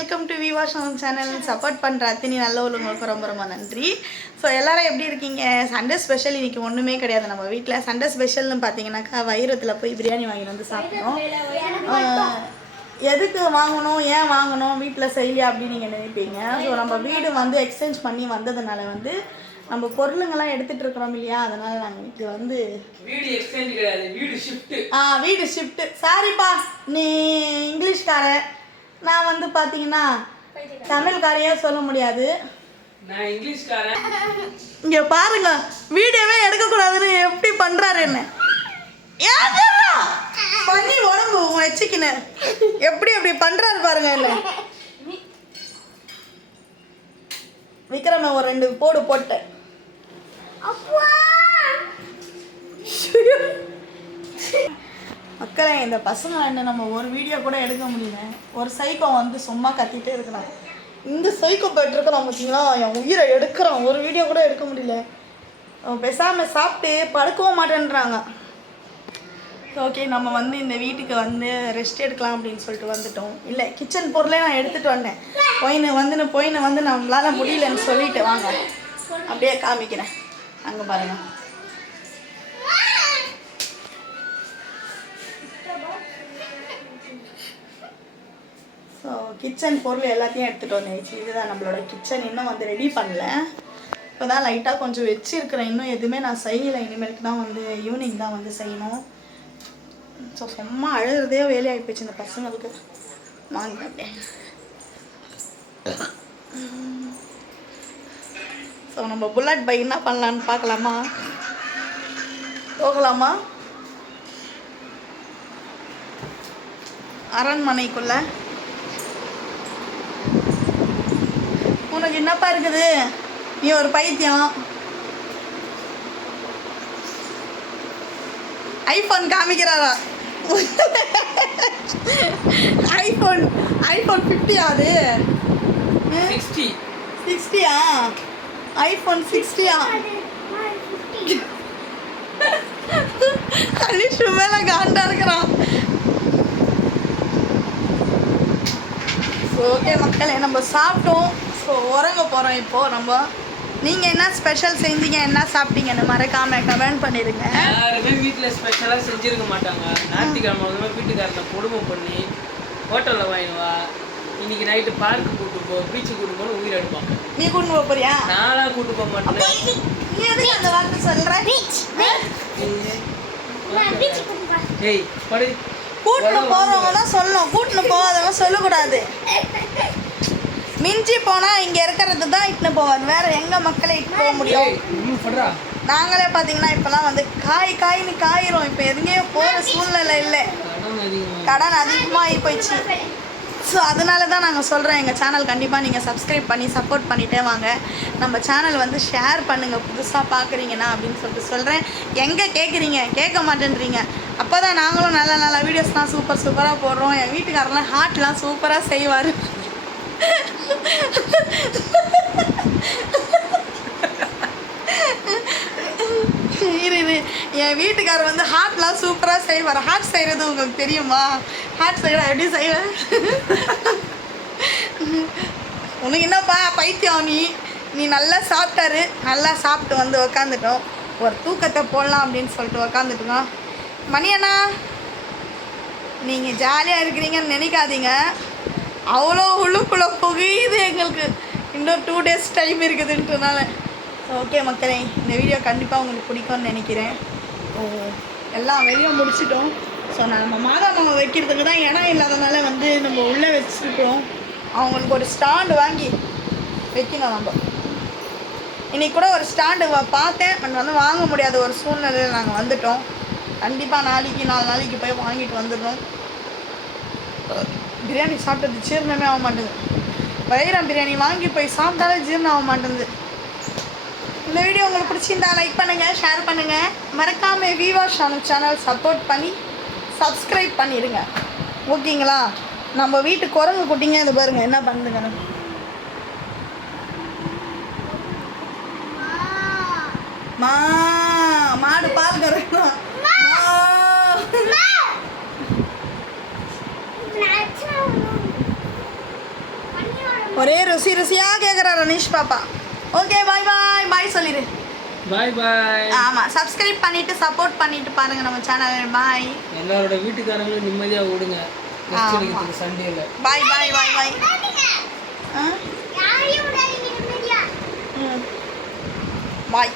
Welcome to விவா ஷாம் channel support பண்ணுற அத்தனை நல்லவங்களுக்கு ரொம்ப ரொம்ப நன்றி. ஸோ எல்லாரும் எப்படி இருக்கீங்க? சண்டே ஸ்பெஷல் இன்னைக்கு ஒன்றுமே கிடையாது. நம்ம வீட்டில் சண்டே ஸ்பெஷல்னு பார்த்தீங்கன்னாக்கா வைரத்தில் போய் பிரியாணி வாங்கிட்டு வந்து சாப்பிட்டோம் எதுக்கு வாங்கணும்? ஏன் வாங்கணும்? வீட்டில் செய்யலையா அப்படின்னு நீங்கள் நினைப்பீங்க. ஸோ நம்ம வீடு வந்து எக்ஸ்சேஞ்ச் பண்ணி வந்ததுனால வந்து நம்ம பொருளுங்கெல்லாம் எடுத்துகிட்டு இருக்கிறோம் இல்லையா? அதனால் நாங்கள் இன்னைக்கு வந்து வீடு எக்ஸ்டெண்ட் கிடையாது. வீடு ஷிஃப்ட் ஆ வீடு ஷிஃப்ட்டு சாரிப்பா நீ இங்கிலீஷ்கார நான் வந்து பார்த்தீங்கன்னா தமிழ்காரையே சொல்ல முடியாது. இங்கே பாருங்க வீடியோவே எடுக்கக்கூடாதுன்னு எப்படி பண்ணுறாரு என்ன? பண்ணி உடம்பு வச்சுக்கினேன் எப்படி எப்படி பண்ணுறாரு பாருங்க என்ன. விக்ரம ஒரு ரெண்டு போடு போட்டேன் மக்களே இந்த பசங்க என்ன நம்ம ஒரு வீடியோ கூட எடுக்க முடியல. ஒரு சைக்கோ வந்து சும்மா கத்திட்டே இருக்கிறான் இந்த சைக்கோ போயிட்டு இருக்கிறான் பார்த்தீங்களா என் உயிரை எடுக்கிறான் ஒரு வீடியோ கூட எடுக்க முடியல. அவன் பேசாமல் சாப்பிட்டு படுக்கவும் மாட்டேன்றாங்க. ஓகே நம்ம வந்து இந்த வீட்டுக்கு வந்து ரெஸ்ட் எடுக்கலாம் அப்படின்னு சொல்லிட்டு வந்துட்டோம். இல்லை கிச்சன் பொருளே நான் எடுத்துகிட்டு வந்தேன். பொயின்னு வந்துன்னு பொயின்னு வந்து நம்மளால முடியலன்னு சொல்லிட்டு வாங்க. அப்படியே காமிக்கிறேன். அங்கே பாருங்கள் ஸோ கிச்சன் பொருள் எல்லாத்தையும் எடுத்துகிட்டு வந்துச்சு இதுதான் நம்மளோட கிச்சன் இன்னும் வந்து ரெடி பண்ணல. இப்போ தான் லைட்டாக கொஞ்சம் வச்சுருக்கிறேன். இன்னும் எதுவுமே நான் செய்யலை. இனிமேலுக்கு தான் வந்து ஈவினிங் தான் வந்து செய்யணும். ஸோ சும்மா அழுகிறதே வேலையாகி போச்சு இந்த பசங்களுக்கு. வாங்க அப்படியே. ஸோ நம்ம புல்லட் பைக் என்ன பண்ணலான்னு பார்க்கலாமா? போகலாமா? அரண்மனைக்குள்ளே. உனக்கு என்னப்பா இருக்குது? நீ ஒரு பைத்தியம். ஐஃபோன் காமிக்கிறாரா? ஐஃபோன் ஐஃபோன் ஃபிஃப்டியா அது? சிக்ஸ்டி சிக்ஸ்டியா ஐஃபோன் சிக்ஸ்டியா அலிஷு மேல காண்டா இருக்கிறான். ஓகே மக்களே நம்ம சாப்பிட்டோம் ஸோ உறங்க போகிறோம் இப்போது நம்ம நீங்கள் என்ன ஸ்பெஷல் செஞ்சீங்க என்ன சாப்பிட்டீங்கன்னு மறக்காம கமெண்ட் பண்ணிடுங்க யாருமே வீட்டுல ஸ்பெஷலா செஞ்சிருக்க மாட்டாங்க ஞாயிற்றுக்கிழமை வந்து வீட்டுக்காரனை கொடுமை பண்ணி ஹோட்டல்ல வாங்கினு வா இன்னைக்கு நைட்டு பார்க்கு கூட்டு போ பீச்சு கூட்டு போன்னு உயிர் எடுப்பாங்க நீ கொண்டு போக போறியா நானா கூட்டு போக மாட்டேன் நீ எதுக்கு அந்த வார்த்தை சொல்ற ஏய் படு கூட்டின்னு போறவங்க தான் சொல்லணும். கூட்டின்னு போகாதவங்க சொல்லக்கூடாது. மிஞ்சி போனா இங்க இருக்கிறது தான் இட்டுன்னு போவார் வேற எங்க மக்களை இட்டு போக முடியும்? நாங்களே பாத்தீங்கன்னா இப்பெல்லாம் வந்து காய் காய்னு காயிரும். இப்போ எங்கேயோ போற சூழ்நிலை இல்லை. கடன் அதிகமாக போயிடுச்சு. ஸோ அதனால தான் நாங்கள் சொல்கிறோம் எங்கள் சேனல் கண்டிப்பாக நீங்கள் சப்ஸ்கிரைப் பண்ணி சப்போர்ட் பண்ணிட்டே வாங்க. நம்ம சேனல் வந்து ஷேர் பண்ணுங்கள் புதுசாக பார்க்குறீங்கன்னா அப்படின்னு சொல்லிட்டு சொல்கிறேன் எங்கே கேட்குறீங்க கேட்க மாட்டேன்றீங்க. அப்போ தான் நாங்களும் நல்ல நல்ல வீடியோஸ்லாம் சூப்பர் சூப்பராக போடுறோம். என் வீட்டுக்காரெல்லாம் ஹார்ட்லாம் சூப்பராக செய்வார். இரு இரு. என் வீட்டுக்காரர் வந்து ஹார்ட்லாம் சூப்பராக செய்வார். ஹார்ட் செய்கிறது உங்களுக்கு தெரியுமா? ஹார்ட் செய்கிற எப்படி செய்வேன் உனக்கு என்னப்பா பைத்தியம் நீ? நீ நல்லா சாப்பிட்டாரு. நல்லா சாப்பிட்டு வந்து உக்காந்துட்டோம். ஒரு தூக்கத்தை போடலாம் அப்படின்னு சொல்லிட்டு உக்காந்துட்டோம். மணி அண்ணா நீங்கள் ஜாலியாக இருக்கிறீங்கன்னு நினைக்காதீங்க. அவ்வளோ உள்ளுக்குள்ளே புகையுது எங்களுக்கு. இன்னும் டூ டேஸ் டைம் இருக்குதுன்றனால ஓகே மக்களே இந்த வீடியோ கண்டிப்பாக உங்களுக்கு பிடிக்கும்னு நினைக்கிறேன். ஓ எல்லாம் வெளியே முடிச்சிட்டோம். ஸோ நம்ம மாதாமங்க வைக்கிறதுக்கு தான் இடம் இல்லாதனால வந்து நம்ம உள்ளே வச்சுருக்கோம் அவங்களுக்கு ஒரு ஸ்டாண்டு வாங்கி வைக்கணும் நம்ம. இன்றைக்கி கூட ஒரு ஸ்டாண்டு பார்த்தேன். பட் வந்து வாங்க முடியாத ஒரு சூழ்நிலையில் நாங்கள் வந்துட்டோம். கண்டிப்பாக நாளைக்கு நாலு நாளைக்கு போய் வாங்கிட்டு வந்துடணும் பிரியாணி சாப்பிட்டது ஜீரணமே ஆக மாட்டேங்குது. வைரம் பிரியாணி வாங்கி போய் சாப்பிட்டாலே ஜீரணம் ஆக மாட்டேங்குது. இந்த வீடியோ உங்களுக்கு பிடிச்சிருந்தா லைக் பண்ணுங்கள் ஷேர் பண்ணுங்கள் மறக்காமல் விவா ஷானு சேனல் சப்போர்ட் பண்ணி சப்ஸ்கிரைப் பண்ணிடுங்க ஓகேங்களா? நம்ம வீட்டு குரங்கு குட்டிங்க இது பாருங்க என்ன பண்ணுதுங்க? மா மாடு பால் கறக்கணும் மா. ஒரே ருசி ருசியாக கேட்குறா ரனீஷ் பாப்பா. ஓகே பாய் பாய் பாய் சொல்லிடு பாய் பாய் ஆமாம் சப்ஸ்கிரைப் பண்ணிட்டு சப்போர்ட் பண்ணிட்டு பாருங்க நம்ம சேனல் பாய் எல்லாரோட வீட்டுக்காரங்களும் நிம்மதியா எடுக்கிறதுக்கு சண்டேல பாய் பாய் பாய் பாய் பாய்